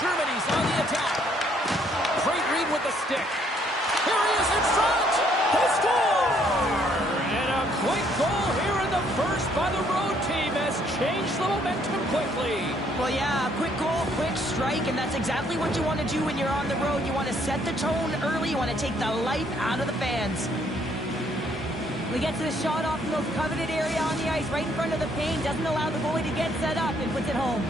Germany's on the attack. Great read with the stick. Here he is in front. They score! And a quick goal here in the first by the road team has changed the momentum quickly. Well, yeah, quick goal, quick strike, and that's exactly what you want to do when you're on the road. You want to set the tone early. You want to take the life out of the fans. We get to the shot off the most coveted area on the ice, right in front of the paint. Doesn't allow the goalie to get set up and puts it home.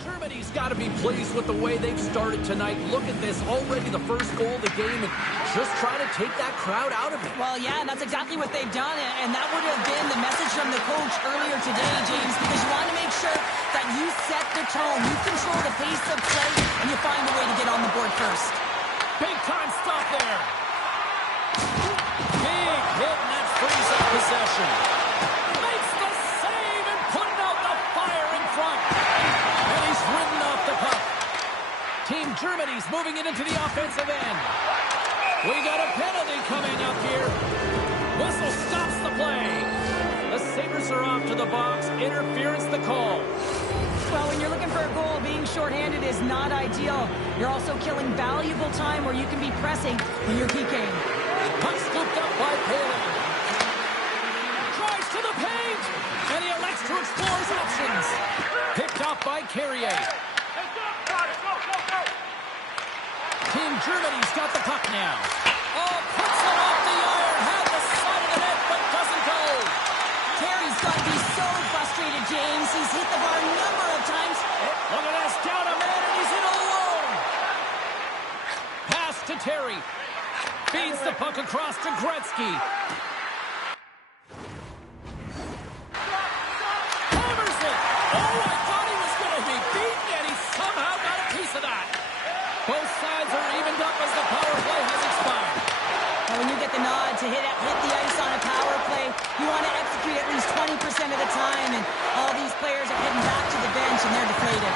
Germany's got to be pleased with the way they've started tonight. Look at this, already the first goal of the game, and just trying to take that crowd out of it. Well, yeah, and that's exactly what they've done, and that would have been the message from the coach earlier today, James, because you want to make sure that you set the tone, you control the pace of play, and you find a way to get on the board first. Big time stop there. Big hit, and that frees up possession. Makes the save and putting out the fire in front. And he's ridden off the puck. Team Germany's moving it into the offensive end. We got a penalty coming up here. Whistle stops the play. The Sabres are off to the box. Interference the call. Well, when you're looking for a goal, being shorthanded is not ideal. You're also killing valuable time where you can be pressing when you're PKing. Puck scooped up by Palin. Drives to the paint, and he elects to explore his options. Picked off by Carrier. Team Germany's got the puck now. Oh, puts it off the iron. Had the side of the net, but doesn't go. Terry's got to be so frustrated, James. He's hit the bar a number of times. Look at this, down a man, and he's in alone. Pass to Terry. Feeds the puck across to Gretzky. Hammers it. Oh, I thought he was going to be beaten, and he somehow got a piece of that. Both sides are evened up as the power play has expired. Well, when you get the nod to hit the ice on a power play, you want to execute at least 20% of the time, and all these players are heading back to the bench, and they're deflated.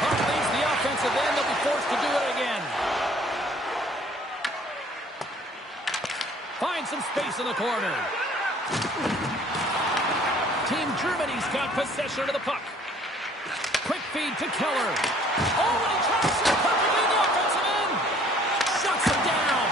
Puck leaves the offensive end. They'll be forced to do it again. Find some space in the corner. Team Germany's got possession of the puck. Quick feed to Keller. Oh, and he tries to perfectly in the offensive end. Shuts him down.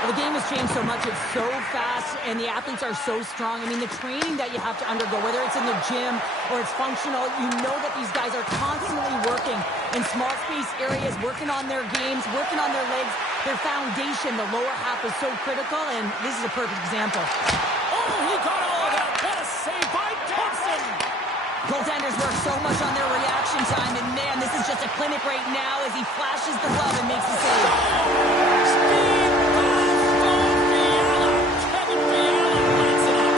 Well, the game has changed so much. It's so fast, and the athletes are so strong. I mean, the training that you have to undergo, whether it's in the gym or it's functional, you know that these guys are constantly working in small space areas, working on their games, working on their legs. Their foundation, the lower half, is so critical, and this is a perfect example. Oh, he got all of that. What a save by Thompson. Goaltenders work so much on their reaction time, and man, this is just a clinic right now as he flashes the glove and makes the save. Speed by Fiala. Kevin Fiala lights it up.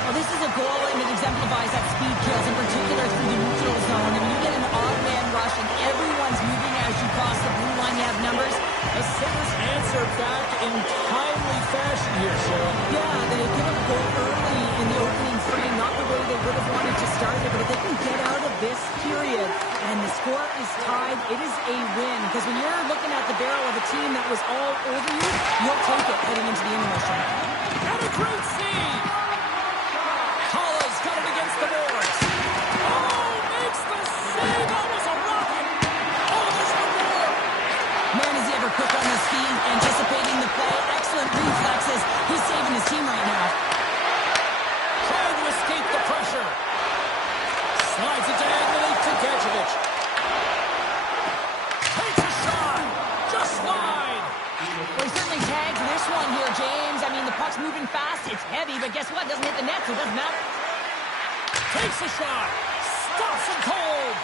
Well, this is a goal, and it exemplifies that speed kills, in particular through the neutral zone. I mean, you get an odd man rush, and everyone's moving as you cross the blue line. You have numbers. The Sabres answer back in timely fashion here, Cheryl. Yeah, they give up a goal early in the opening frame, not the way they would have wanted to start it, but if they can get out of this period and the score is tied, it is a win. Because when you're looking at the barrel of a team that was all over you, you'll take it heading into the intermission. And a great save. Holla's got it against the boards. Oh, makes the save. That was a rocket. Oh, there's the more. Man, is he ever quick on his feet, anticipating the play. Excellent reflexes. He's saving his team right now. Trying to escape the pressure. Slides it diagonally to Gadjevich. Takes a shot. Just wide. Well, he certainly tags this one here, James. I mean, the puck's moving fast. It's heavy, but guess what? It doesn't hit the net, so it doesn't matter. Takes a shot. Stops him cold.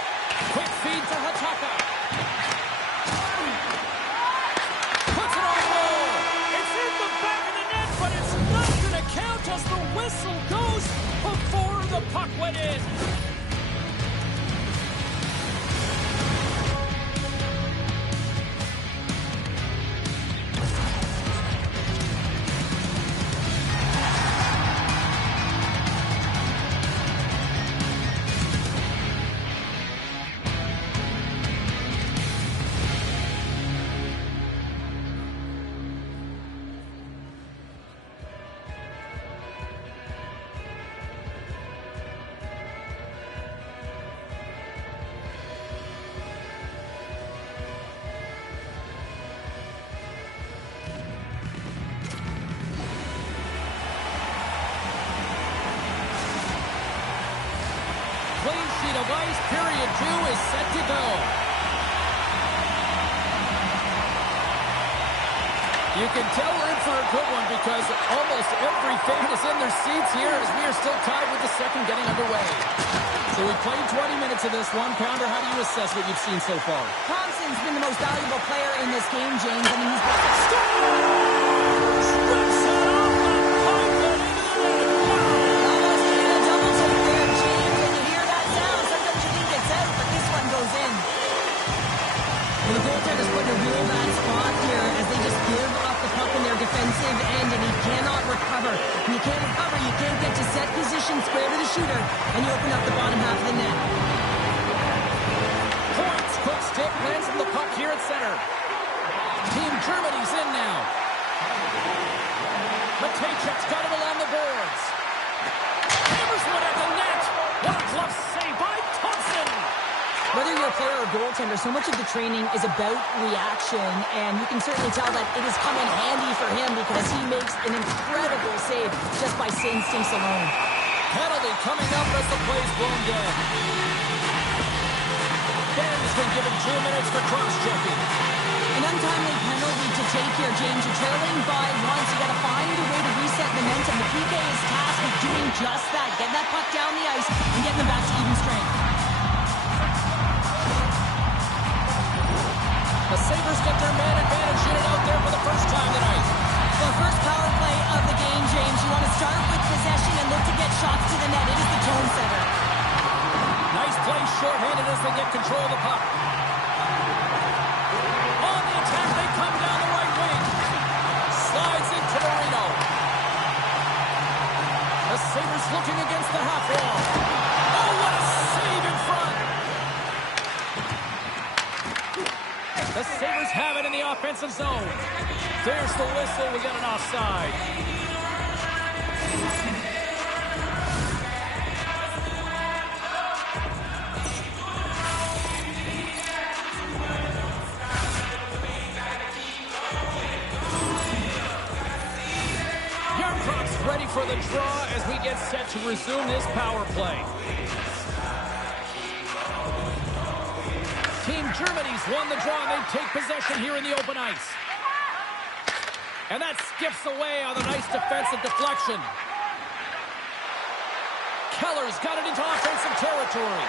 Quick feed to Hataka. Puts it on goal. It's in the back of the net, but it's not going to count as the whistle goes before the puck went it in. Clean sheet of ice, period 2 is set to go. You can tell we're in for a good one because almost every fan is in their seats here as we are still tied with the second getting underway. So we played 20 minutes of this one. Pounder, how do you assess what you've seen so far? Thompson's been the most valuable player in this game, James. I mean, he's been... Strips it off the pipe and into the net. Almost getting a double take there, James. When you hear that sound, sometimes you think it's out, but this one goes in. Well, the goaltender's put in a real bad spot here as they just give up the puck in their defensive end, and he cannot recover. When you can't recover, you can't get to set position square to the shooter, and you open up the bottom half of the net. Points. Quick stick lands from the puck here at center. Team Germany's in now. Matejczak's got it along the boards. Hammers one at the net. What a glove save by Thompson. Whether you're a player or goaltender, so much of the training is about reaction, and you can certainly tell that it has come in handy for him because he makes an incredible save just by instincts alone. Penalty coming up as the play's blown dead. Ben's been given 2 minutes for cross-checking. An untimely penalty to take here, James. You're trailing by once. You got to find a way to reset momentum. The PK is tasked with doing just that, getting that puck down the ice and getting them back to even strength. The Sabres get their man advantage unit out there for the first time tonight. Well, first power play of the game, James. You want to start with possession and look to get shots to the net. It is the tone setter. Nice play shorthanded as they get control of the puck. On the attack, they come down the right wing. Slides into Marino. The Sabres looking against the half wall. Oh, what a save in front. The Sabres have it in the offensive zone. There's the whistle. We got an offside. Yarncroft's ready for the draw as we get set to resume this power play. Team Germany's won the draw, and they take possession here in the open ice. And that skips away on a nice defensive deflection. Keller's got it into offensive territory.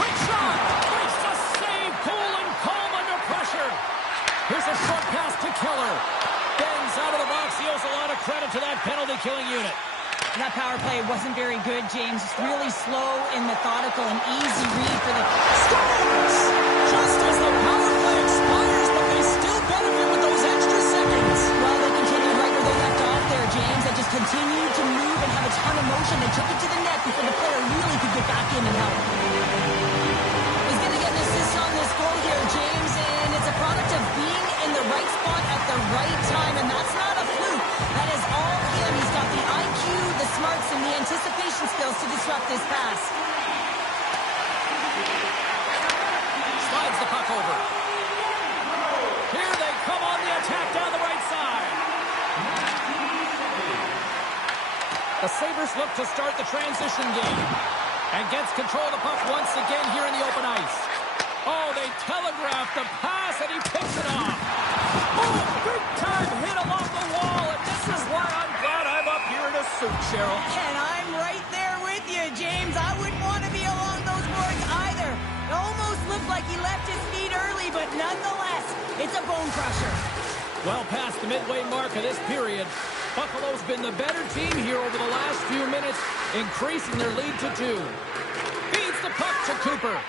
Quick shot! Makes the save! Cool and calm under pressure. Here's a short pass to Keller. Ben's out of the box. He owes a lot of credit to that penalty-killing unit. That power play wasn't very good, James. It's really slow and methodical and easy read for the... Scores! Just as the power play expires, but they still benefit with those extra seconds. Well, they continued right where they left off there, James. They just continued to move and have a ton of motion. They took it to the net before the player really could get back in and help. He's going to get an assist on this goal here, James, and it's a product of being in the right spot at the right time, and that's not a fluke. That is all him. He's got the IQ, the smarts, and the anticipation skills to disrupt this pass. Slides the puck over. Here they come on the attack down the right side. The Sabres look to start the transition game and gets control of the puck once again here in the open ice. Oh, they telegraphed the pass and he picks it off. Oh, big time hit along the wall, and this is why I'm glad I'm up here in a suit, Cheryl. And I'm right there with you, James. I wouldn't want to be along those boards either. It almost looked like he left his feet early, but nonetheless, it's a bone crusher. Well past the midway mark of this period. Buffalo's been the better team here over the last few minutes, increasing their lead to 2. Feeds the puck to Cooper.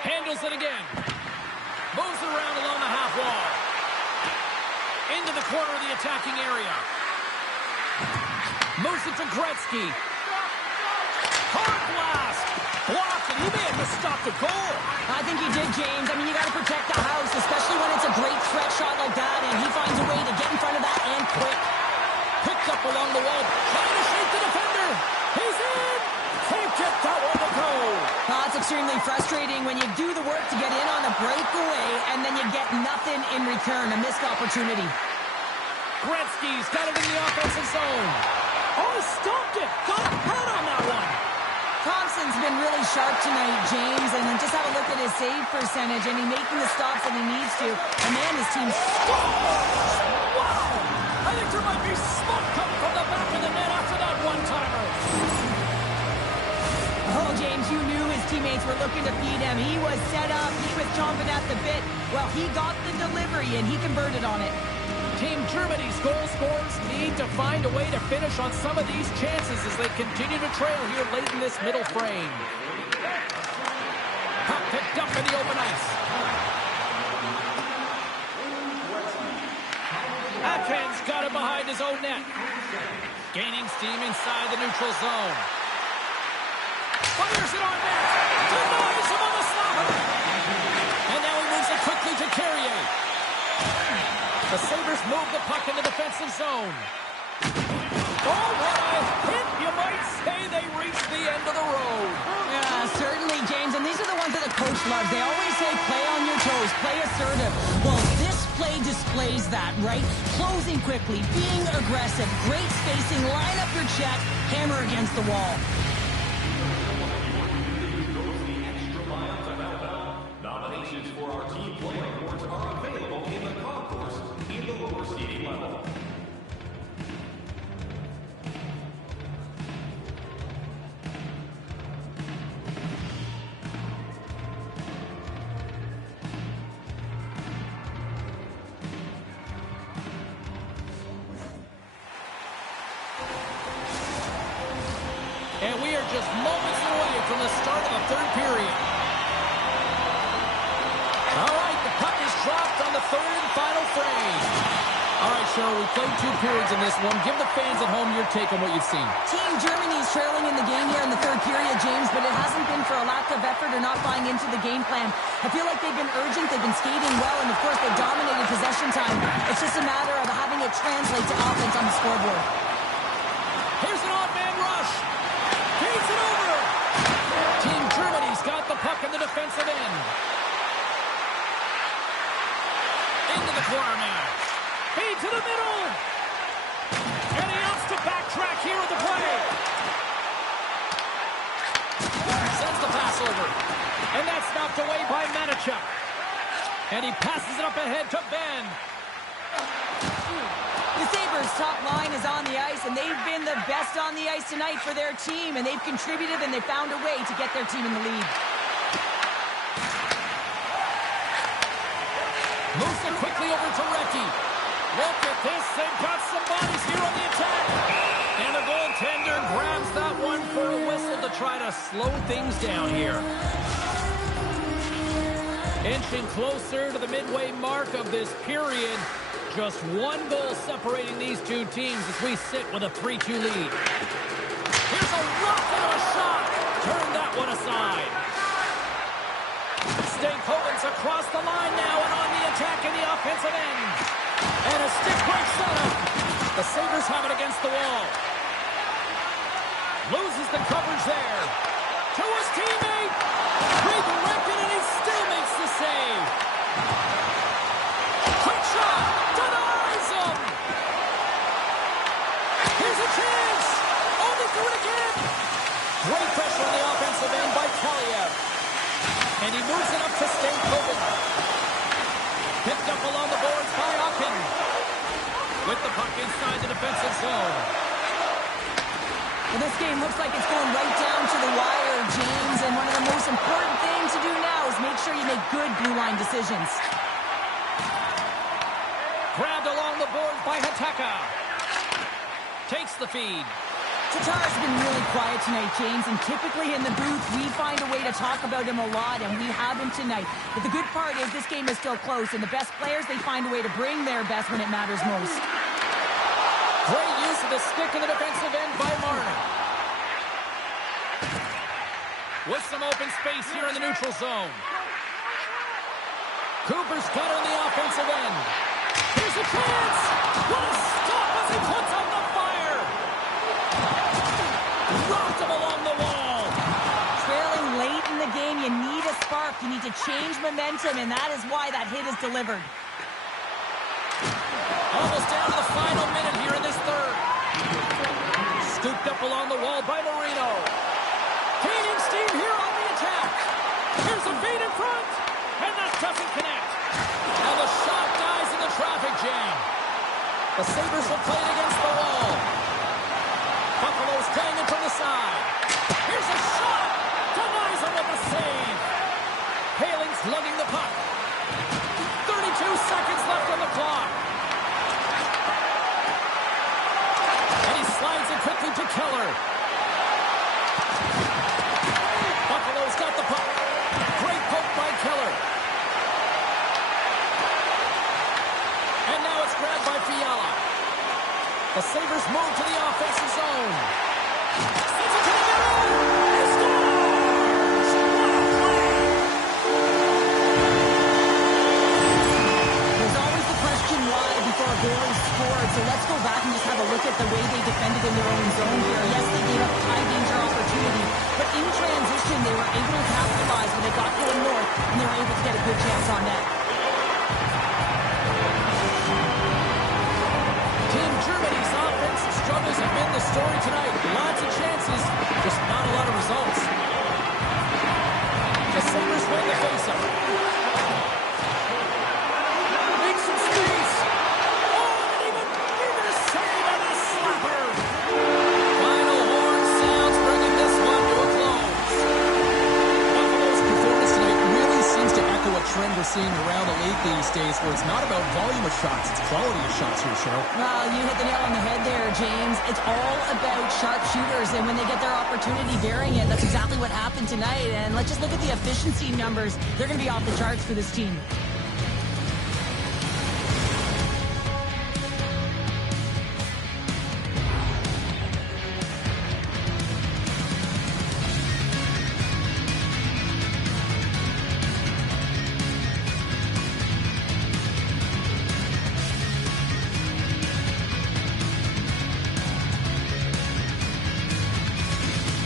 Handles it again. Moves it around along the half wall. Into the corner of the attacking area. Moves it to Gretzky. Hard blast. Blocked, and he may have just stopped the goal. I think he did, James. I mean, you got to protect the house, especially when it's a great threat shot like that, and he finds a way to get in front of that and quick. Picked up along the wall, trying to shape the defender. He's in. Can't get that one to go. It's extremely frustrating when you do the work to get in on a breakaway, and then you get nothing in return, a missed opportunity. Gretzky's got it in the offensive zone. Oh, he stopped it. Got a head on that one. Thompson's been really sharp tonight, James, and then just have a look at his save percentage, and he's making the stops that he needs to. And man, his team's... Wow! I think there might be smoke coming from the back of the net after that one-timer. Oh, James, you knew his teammates were looking to feed him. He was set up. He was chomping at the bit. Well, he got the delivery, and he converted on it. Team Germany's goal scorers need to find a way to finish on some of these chances as they continue to trail here late in this middle frame. Puck picked up in the open ice. Atkins got it behind his own net. Gaining steam inside the neutral zone. Fires it on net. Denies him on the slapper. And now he moves it quickly to Carrier. The Sabres move the puck in the defensive zone. Oh, what a hit! You might say they reached the end of the road. Yeah, certainly, James. And these are the ones that the coach loves. They always say, play on your toes, play assertive. Well, this play displays that, right? Closing quickly, being aggressive, great spacing, line up your check, hammer against the wall. Nominations for our team play awards are available in the concourse in the lower seating level. And we are just moments away from the start of the third period. All right, the puck is dropped on the third and final frame. All right, Cheryl, we played 2 periods in this one. Give the fans at home your take on what you've seen. Team Germany's trailing in the game here in the third period, James, but it hasn't been for a lack of effort or not buying into the game plan. I feel like they've been urgent, they've been skating well, and of course they dominated possession time. It's just a matter of having it translate to offense on the scoreboard. Here's an odd-man rush. Feeds it over. Team Germany's got the puck in the defensive end. Into the corner now. Feed to the middle. And he opts to backtrack here at the play. Sends the pass over. And that's knocked away by Manichuk. And he passes it up ahead to Ben. The Sabres' top line is on the ice, and they've been the best on the ice tonight for their team, and they've contributed, and they've found a way to get their team in the lead. Moves it quickly over to Recchi. Look at this. They've got some bodies here on the attack. And the goaltender grabs that one for a whistle to try to slow things down here. Inching closer to the midway mark of this period. Just 1 goal separating these 2 teams as we sit with a 3-2 lead. Here's a rocket of a shot. Turn that one aside. Stankoven's across the line now and on the attack in the offensive end. And a stick break setup. The Sabres have it against the wall. Loses the coverage there. To his teammate. Redirected, and he still makes the save. Quick shot. Denies him. Here's a chance. Oh, they do it again. Great pressure on the offensive end by Kaliev. And he moves it up to Stankoven. Picked up along the boards by Ocken. With the puck inside the defensive zone. Well, this game looks like it's going right down to the wire, James, and one of the most important things to do now is make sure you make good blue line decisions. Grabbed along the boards by Hataka. takes the feed. Tatar's been really quiet tonight, James, and typically in the booth, we find a way to talk about him a lot, and we have him tonight. But the good part is this game is still close, and the best players, they find a way to bring their best when it matters most. Great use of the stick in the defensive end by Marner. With some open space here in the neutral zone. Cooper's got it on the offensive end. Here's a chance! What a stop as he puts out the fire! Rocked him along the wall. Trailing late in the game, you need a spark. You need to change momentum, and that is why that hit is delivered. Almost down to the final minute here in this third. Scooped up along the wall by Marino. Gaining steam here on the attack. Here's a feed in front, and that doesn't connect. And the shot dies in the traffic jam. The Sabres will play it against the wall. Buffalo's playing it from the side. Here's a shot. Denies him with the save. Paling's lugging the puck. 32 seconds left on the clock. And he slides it quickly to Keller. Buffalo's got the puck. Great poke by Keller. And now it's grabbed by Fiala. The Sabres move to the offensive zone. Sends it to the middle. He scores! What a play! There's always the question why before a goal is scored, so let's go back and just have a look at the way they defended in their own zone here. Yes, they gave up a high-danger opportunity, but in transition, they were able to capitalize when they got going north, and they were able to get a good chance on net. Team Germany's offensive struggles have been the story tonight. Lots of chances, just not a lot of results. The Sabres win the faceoff. Make some space. Oh, and even a save on the slapper. Final horn sounds, bringing this one to a close. Buffalo's performance tonight really seems to echo a trend we're seeing around the league these days, where it's not about volume of shots, it's quality of shots here, Cheryl. Well, you hit the nail on the head there, James. It's all about sharp shooters, and when they get their opportunity, burying it. That's exactly what happened tonight. And let's just look at the efficiency numbers. They're going to be off the charts for this team.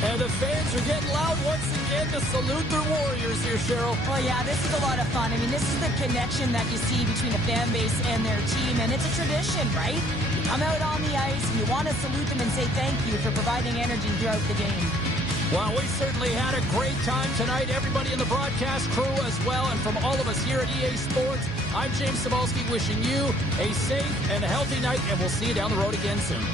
And the fans are getting loud once again to salute their Warriors here, Cheryl. Well, yeah, this is a lot of fun. I mean, this is the connection that you see between a fan base and their team, and it's a tradition, right? You come out on the ice, and you want to salute them and say thank you for providing energy throughout the game. Well, we certainly had a great time tonight. Everybody in the broadcast crew as well, and from all of us here at EA Sports, I'm James Cybulski wishing you a safe and healthy night, and we'll see you down the road again soon.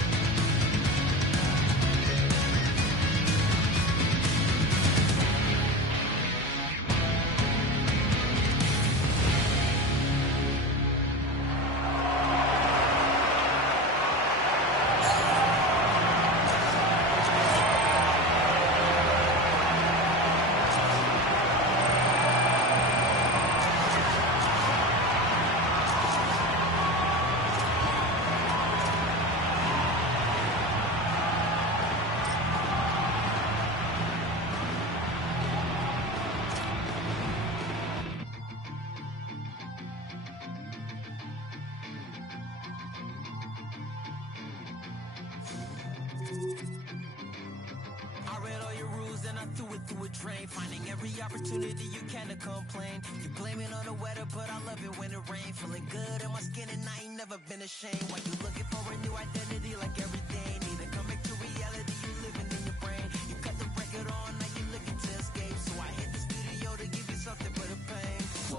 I read all your rules and I threw it through a train. Finding every opportunity you can to complain. You blame it on the weather, but I love it when it rains. Feeling good in my skin and I ain't never been ashamed. Why you looking for a new identity like every day? Need to come back to reality, you living in your brain. You cut the record on, now you looking to escape. So I hit the studio to give you something for the pain. Whoa,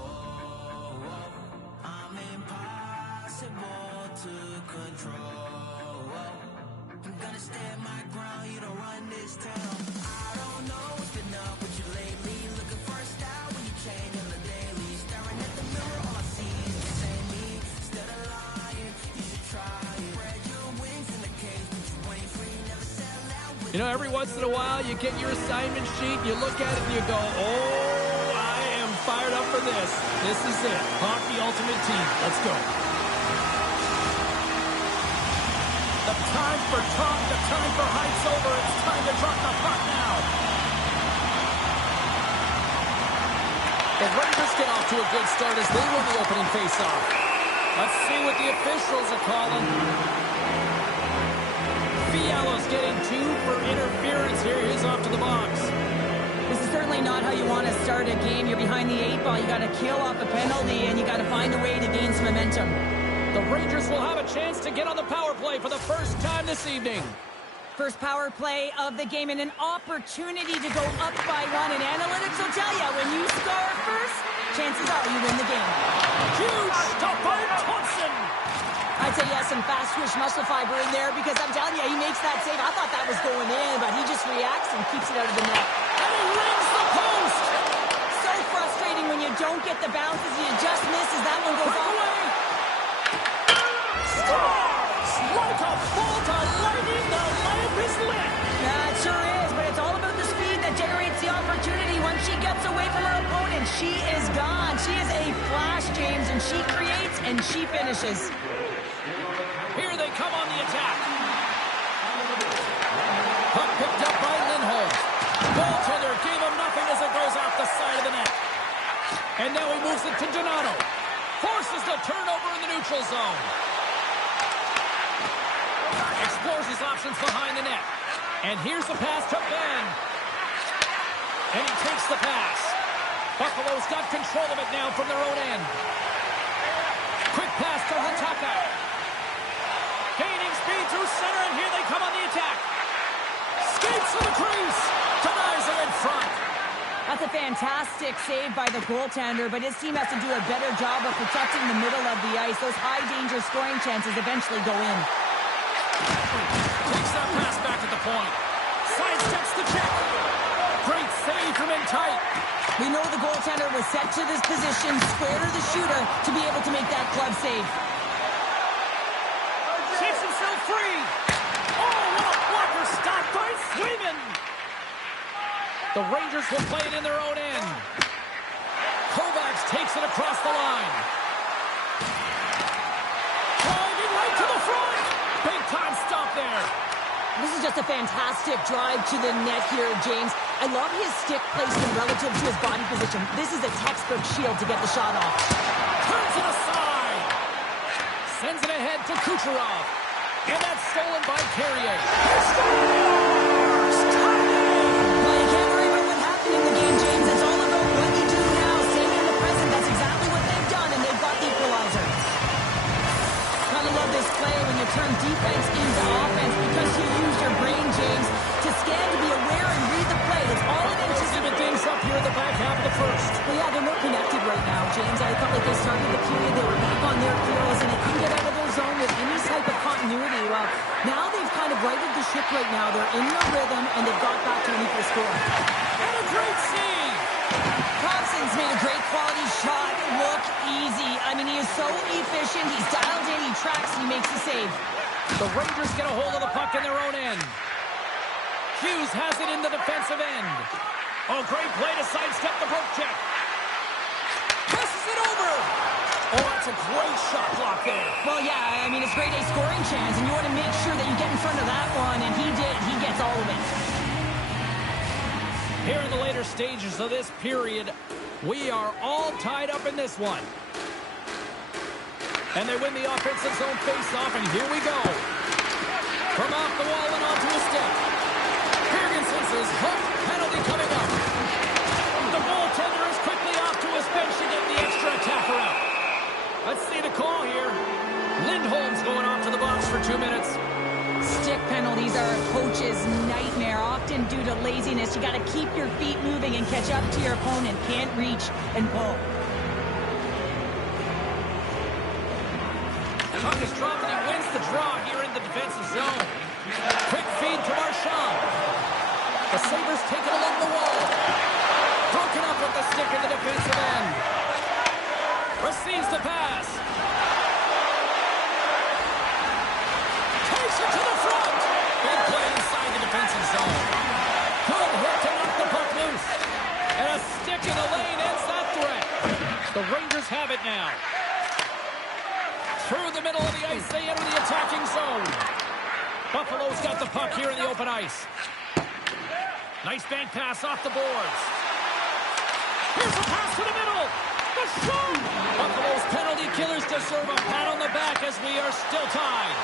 whoa, I'm impossible to control. I'm gonna stand my ground, you don't run this town. I don't know what's been up with you lately. Looking for a style when you change on the daily. Staring at the mirror, all I see is the same me. Instead of lying, you should try it. Spread your wings in the cage, but you ain't You know, every once in a while, you get your assignment sheet, you look at it, and you go, oh, I am fired up for this. This is it. Hockey Ultimate Team. Let's go. The time for talk, the time for hype's over. It's time to drop the puck now. The Rangers get off to a good start as they win the opening faceoff. Let's see what the officials are calling. Fiala's getting 2 for interference here. He's off to the box. This is certainly not how you want to start a game. You're behind the 8 ball. You got to kill off a penalty, and you got to find a way to gain some momentum. The Rangers will have a chance to get on the power play for the first time this evening. First power play of the game and an opportunity to go up by 1. And analytics will tell you, when you score first, chances are you win the game. Huge stop by Thompson. I'd say he has some fast twitch muscle fiber in there because I'm telling you, he makes that save. I thought that was going in, but he just reacts and keeps it out of the net. And he rings the post. So frustrating when you don't get the bounces. You just miss as that one goes off. Stars like a bolt of lightning. The lamp is lit. Yeah, it sure is, but it's all about the speed that generates the opportunity. Once she gets away from her opponent, she is gone. She is a flash, James, and she creates and she finishes. Here they come on the attack. Puck picked up by Lindholm. Goaltender gave him nothing as it goes off the side of the net. And now he moves it to Donato. Forces the turnover in the neutral zone. Explores his options behind the net. And here's the pass to Ben. And he takes the pass. Buffalo's got control of it now from their own end. Quick pass to Hataka. Gaining speed through center, and here they come on the attack. Skates to the crease. Denies it in front. That's a fantastic save by the goaltender, but his team has to do a better job of protecting the middle of the ice. Those high-danger scoring chances eventually go in. Takes that pass back at the point. Sidesteps the check. Great save from in tight. We know the goaltender was set to this position, square to the shooter, to be able to make that glove save. Shakes himself free. Oh, what a blocker stop by Swayman. The Rangers will play it in their own end. Kovacs takes it across the line. Driving right to the front. Big time stop there. This is just a fantastic drive to the net here, James. I love his stick placement relative to his body position. This is a textbook shield to get the shot off. Turns it aside. Sends it ahead to Kucherov. And that's stolen by Carrier. Scores! Well, you can't worry about what happened in the game, James. It's all about what you do now. Staying in the present. That's exactly what they've done, and they've got the equalizer. Kind of love this play when you turn defense into offense because you use your brain, James, to scan, to be aware, and read the play. It's all it is. Even things up here in the back half of the first. Well, yeah, they're more connected right now, James. I felt like they started the period, they were back on their heels, and they couldn't get out of their zone with any type of continuity. Well, now they've kind of righted the ship right now. They're in their rhythm, and they've got back to an equal score. And a great save! Thompson's made a great quality shot look easy. I mean, he is so efficient. He's dialed in, he tracks, and he makes the save. The Rangers get a hold of the puck in their own end. Hughes has it in the defensive end. Oh, great play to sidestep the poke check. Passes it over. Oh, that's a great shot block there. Well, yeah, I mean, it's grade A scoring chance, and you want to make sure that you get in front of that one, and he did. He gets all of it. Here in the later stages of this period, we are all tied up in this one. And they win the offensive zone face-off, and here we go. From off the wall and onto a stick. Ferguson says, hook, penalty coming up. The goaltender is quickly off to his bench to get the extra attacker out. Let's see the call here. Lindholm's going off to the box for 2 minutes. Stick penalties are a coach's nightmare, often due to laziness. You got to keep your feet moving and catch up to your opponent. Can't reach and pull. Puck is dropped and he wins the draw here in the defensive zone. Quick feed to Marchand. The Sabres take it along the wall. Broken up with the stick in the defensive end. Receives the pass. Takes it to the front. Big play inside the defensive zone. it now. Through the middle of the ice, they enter the attacking zone. Buffalo's got the puck here in the open ice. Nice bank pass off the boards. Here's a pass to the middle. The shot! Buffalo's penalty killers deserve a pat on the back as we are still tied.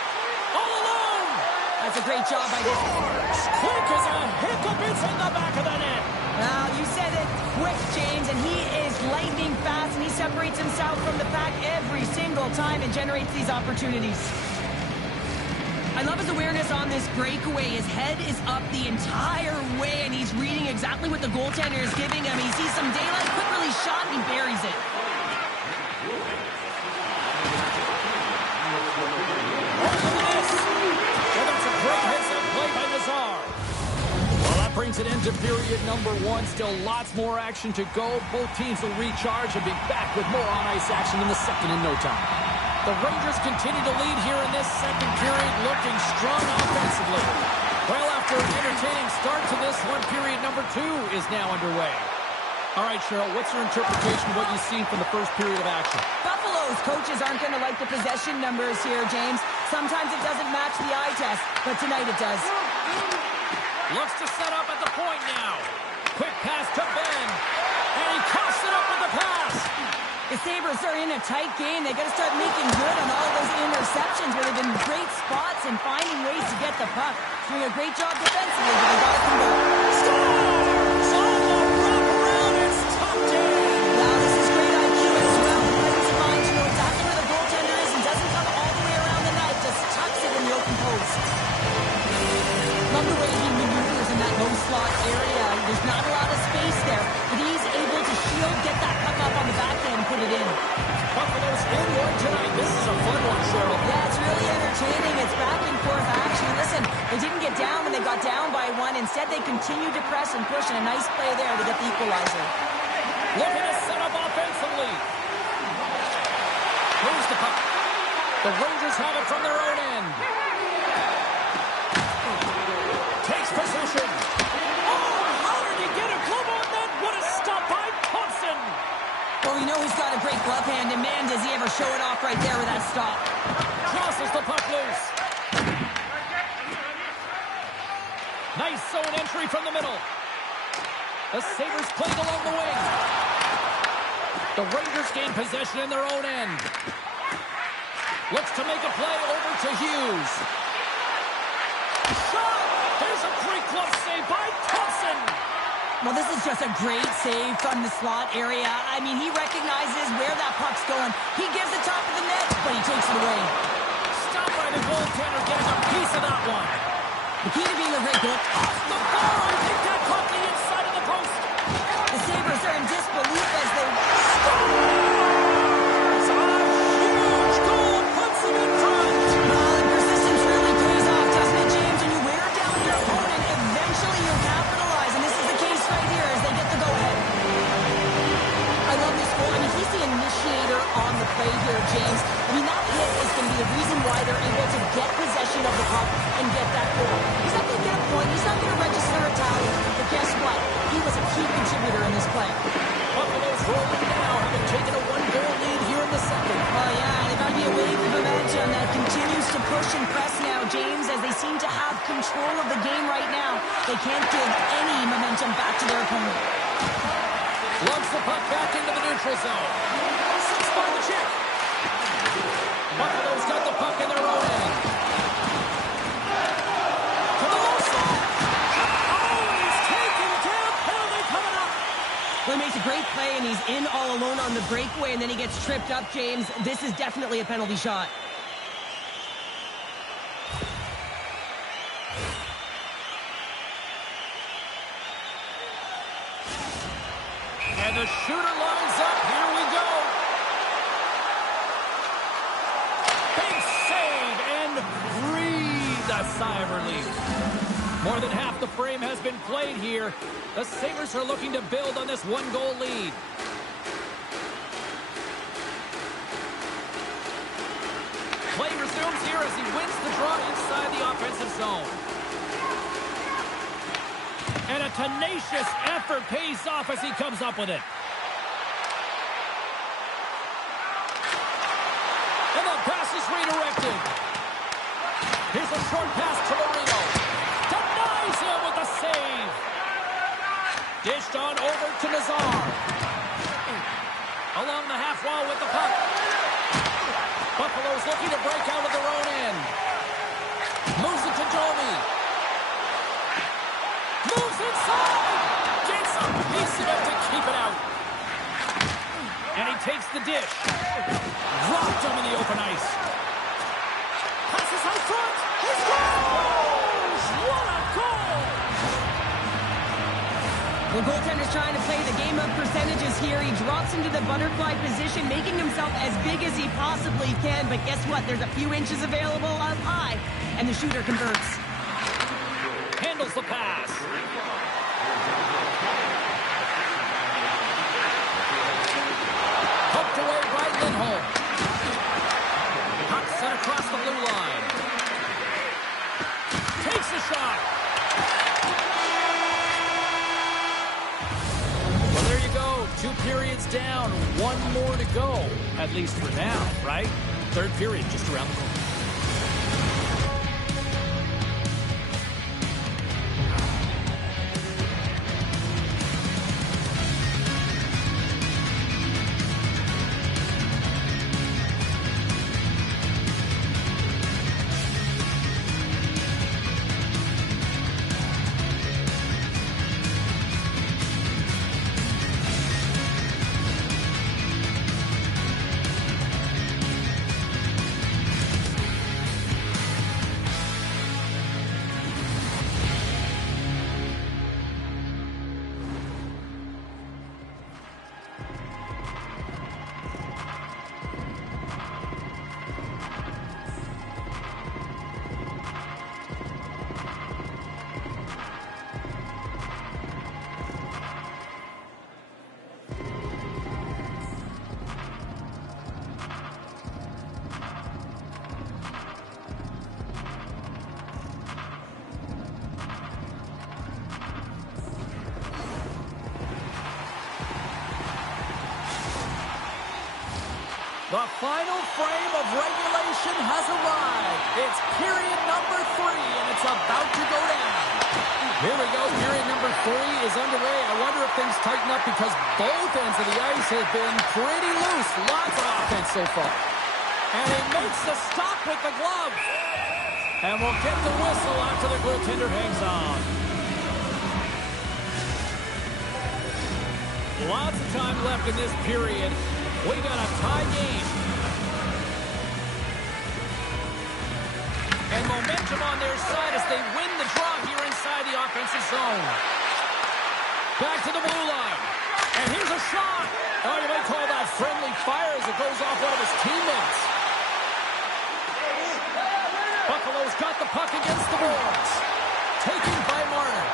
All alone! That's a great job by this. Quick as a hiccup, it's in the back of the net. Well, you said it quick, James, and he is lightning fast, and he separates himself from the pack every single time and generates these opportunities. I love his awareness on this breakaway. His head is up the entire way, and he's reading exactly what the goaltender is giving him. He sees some daylight, quick release shot, and he buries it. Brings it into period number 1. Still lots more action to go. Both teams will recharge and be back with more on-ice action in the second in no time. The Rangers continue to lead here in this second period, looking strong offensively. Well, after an entertaining start to this one, period number 2 is now underway. All right, Cheryl, what's your interpretation of what you've seen from the first period of action? Buffalo's coaches aren't going to like the possession numbers here, James. Sometimes it doesn't match the eye test, but tonight it does. Looks to set up at the point now. Quick pass to Ben. And he coughs it up with the pass. The Sabres are in a tight game. They got to start making good on all those interceptions where they've been great spots and finding ways to get the puck. Doing a great job defensively, but they got to convert. Scores! On the wraparound, it's tucked in. Wow, this is great IQ as well. Presence of mind to know exactly where the goaltender is and doesn't come all the way around the net. Just tucks it in the open post. Love the way he maneuvers in that low slot area. There's not a lot of space there, but he's able to shield, get that puck up on the backhand, and put it in. Buffalo's in one tonight. This is a fun one, Cheryl. Yeah, it's really entertaining. It's back and forth action. Listen, they didn't get down when they got down by 1. Instead, they continued to press and push, and a nice play there to get the equalizer. Looking to set up offensively. Moves the puck. The Rangers have it from their own end. Possession. Oh, how did he get a glove on that? What a stop by Thompson. Well, we know he's got a great glove hand, and man, does he ever show it off right there with that stop. Crosses the puck loose. Nice zone entry from the middle. The Sabres played along the wing. The Rangers gain possession in their own end. Looks to make a play over to Hughes. Shot! There's a great glove save by Thompson. Well, this is just a great save from the slot area. I mean, he recognizes where that puck's going. He gives the top of the net, but he takes it away. Stopped by the goaltender, getting a piece of that one. The key to being a great goal. Off the bar, I think that caught the inside of the post. The Sabres are in disbelief as they... Scores! A huge goal puts them in front. Well, and persistence really pays off, doesn't it, James? When you wear down your opponent, eventually you'll capitalize, and this is the case right here as they get the go-ahead. I love this goal. I mean, he's the initiator on the play here, James. I mean, that hit is going to be the reason why they're able to get possession of the puck and get that goal. He's not going to get a point. He's not going to register a tally. But guess what? He was a key contributor in this play. Buffalo's rolling now, having taken a 1-goal lead here in the second. Oh, yeah, they've got to be a wave of momentum that continues to push and press now, James, as they seem to have control of the game right now. They can't give any momentum back to their opponent. Lumps the puck back into the neutral zone. Six by the chip. Buffalo's got the puck in their own end. To the low side. Oh, he's taken down. Penalty coming up. Well, he makes a great play, and he's in all alone on the breakaway, and then he gets tripped up, James. This is definitely a penalty shot. And the shooter lines up. Here we go. Big save and breathe a sigh of relief. More than half the frame has been played here. The Sabres are looking to build on this 1-goal lead. Play resumes here as he wins the draw inside the offensive zone. And a tenacious effort pays off as he comes up with it. And that pass is redirected. Here's a short pass to Marino. Denies him with the save. Dished on over to Nazar. Along the half wall with the puck. Buffalo's looking to break out of their own end. Moves it to Domi. Moves inside. Gets a piece of it to keep it out. And he takes the dish. Dropped him in the open ice. Passes out front. He scores! What a goal! The goaltender's trying to play the game of percentages here. He drops into the butterfly position, making himself as big as he possibly can. But guess what? There's a few inches available up high, and the shooter converts. Handles the pass. Poked away by Lindholm. Puck sent across the blue line. Takes a shot. Well, there you go. 2 periods down. 1 more to go. At least for now, right? Third period just around the corner. The final frame of regulation has arrived. It's period number 3, and it's about to go down. Here we go. Period number 3 is underway. I wonder if things tighten up because both ends of the ice have been pretty loose. Lots of offense so far. And he makes the stop with the glove. And we'll get the whistle after the goaltender hangs on. Lots of time left in this period. We got a tie game. And momentum on their side as they win the draw here inside the offensive zone. Back to the blue line. And here's a shot. Oh, you might call that friendly fire as it goes off one of his teammates. Buffalo's got the puck against the boards. Taken by Marner.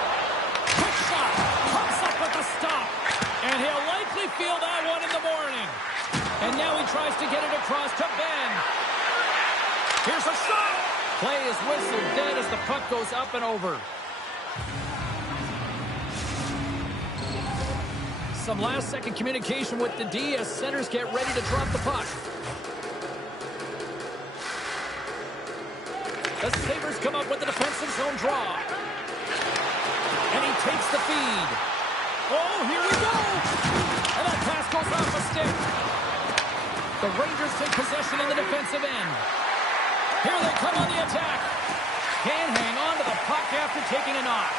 Quick shot. Comes up with the stop. And he'll likely feel that one in the morning. And now he tries to get it across to Ben. Here's a shot. Play is whistled dead as the puck goes up and over. Some last-second communication with the D as centers get ready to drop the puck. The Sabres come up with the defensive zone draw. And he takes the feed. Oh, here we go. And that pass goes off a stick. The Rangers take possession in the defensive end. Here they come on the attack. Can't hang on to the puck after taking a knock.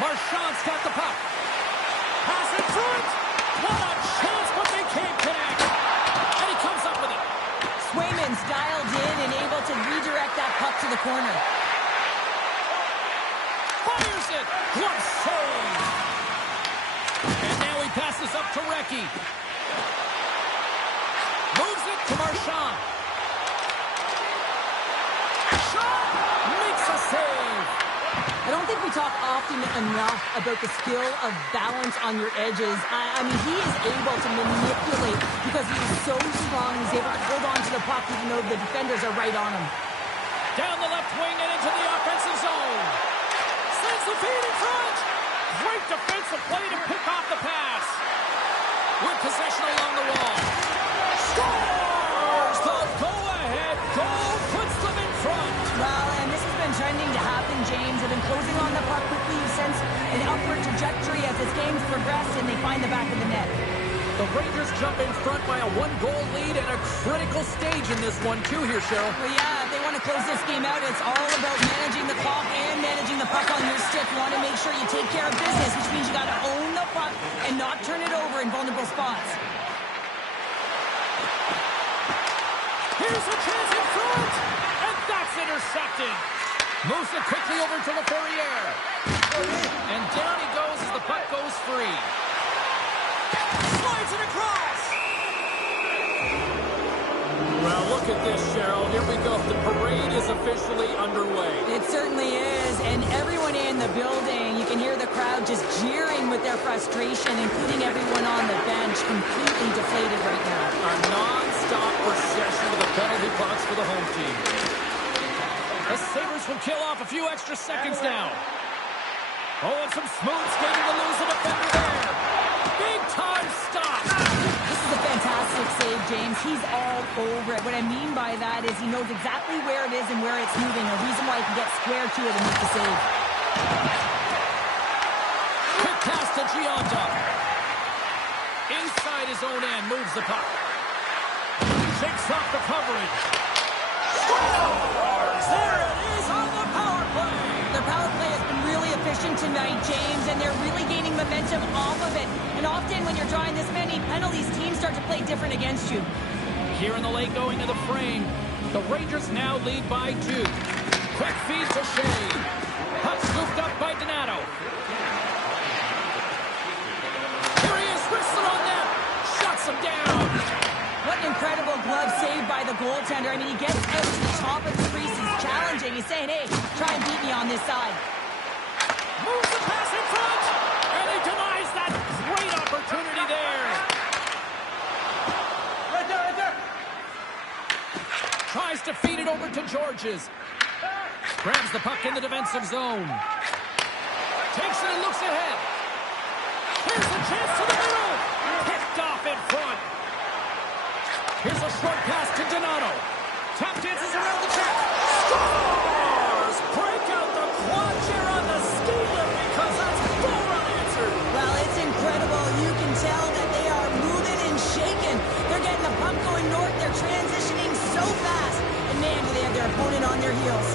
Marchand's got the puck. Pass in front. What a chance, but they can't connect. And he comes up with it. Swayman's dialed in and able to redirect that puck to the corner. Fires it. What save. And now he passes up to Recchi. Moves it to Marchand. Shot! Makes a save. I don't think we talk often enough about the skill of balance on your edges. I mean, he is able to manipulate because he is so strong. He's able to hold on to the puck even though the defenders are right on him. Down the left wing and into the offensive zone. Sends the feed in front. Great defensive play to pick off the pass. With possession along the wall. Scores! closing on the puck quickly. You sense an upward trajectory as this game's progressed, and they find the back of the net. The Rangers jump in front by a one-goal lead and a critical stage in this one, too, here, Cheryl. Well, yeah, if they want to close this game out, it's all about managing the clock and managing the puck on your stick. You want to make sure you take care of business, which means you got to own the puck and not turn it over in vulnerable spots. Here's a chance in front, and that's intercepted. Moves it quickly over to Lafourrière. And down he goes as the puck goes free. Slides it across. Well, look at this, Cheryl. Here we go. The parade is officially underway. It certainly is, and everyone in the building, you can hear the crowd just jeering with their frustration, including everyone on the bench, completely deflated right now. A non-stop procession to the penalty box for the home team. The Sabres will kill off a few extra seconds now. Oh, and some smooth skating to lose the defender there. Big time stop. This is a fantastic save, James. He's all over it. What I mean by that is he knows exactly where it is and where it's moving, a reason why he can get square to it and make the save. Quick pass to Gionta. Inside his own end, moves the puck. Shakes off the coverage. Scores! There it is on the power play. Their power play has been really efficient tonight, James, and they're really gaining momentum off of it. And often when you're drawing this many penalties, teams start to play different against you. Here in the late going to the frame. The Rangers now lead by 2. Quick feed to Shea. Puck scooped up by Donato. Here he is, wristed on net. Shuts him down. What an incredible glove save by the goaltender. I mean, he gets out to the top of the crease. He's challenging. He's saying, hey, try and beat me on this side. Moves the pass in front. And he denies that great opportunity there. Right there. Tries to feed it over to Georges. Grabs the puck in the defensive zone. Takes it and looks ahead. Here's a chance to the middle. Picked off in front. Here's a short pass to Donato. Tap dances around the check. Scores! Break out the quad chair on the ski lift because that's goal unanswered. Well, it's incredible. You can tell that they are moving and shaking. They're getting the puck going north. They're transitioning so fast. And man, do they have their opponent on their heels.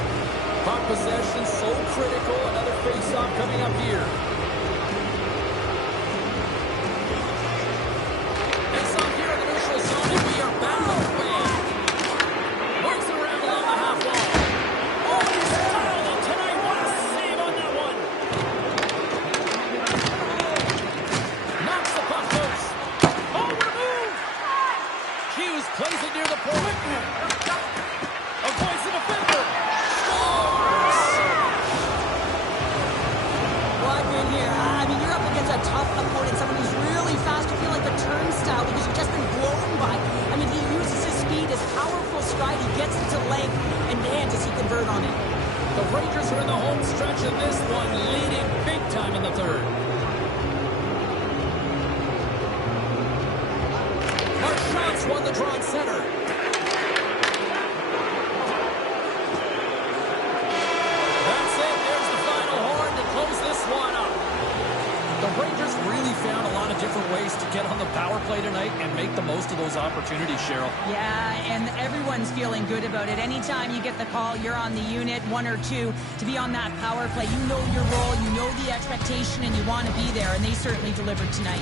Puck possession so critical. Another face-off coming up here. Face-off here in the neutral zone, and we are back on the way. Moves it around along the half wall. Oh, he's dialed in tonight. What a save on that one. Knocks the puck loose. Oh, what a move. Hughes plays it near the point. Avoids the defender. A tough opponent, someone who's really fast. You feel like a turnstile because you've just been blown by. I mean, he uses his speed, his powerful stride. He gets it to length, and man, does he convert on it. The Rangers are in the home stretch in this one, leading big time in the third. Marchand's won the draw at center. That's it. There's the final horn to close this one up. The Rangers really found a lot of different ways to get on the power play tonight and make the most of those opportunities, Cheryl. Yeah, and everyone's feeling good about it. Anytime you get the call, you're on the unit, 1 or 2, to be on that power play. You know your role, you know the expectation, and you want to be there, and they certainly delivered tonight.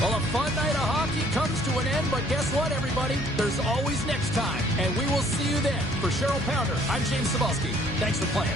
Well, a fun night of hockey comes to an end, but guess what, everybody? There's always next time, and we will see you then. For Cheryl Pounder, I'm James Cebulski. Thanks for playing.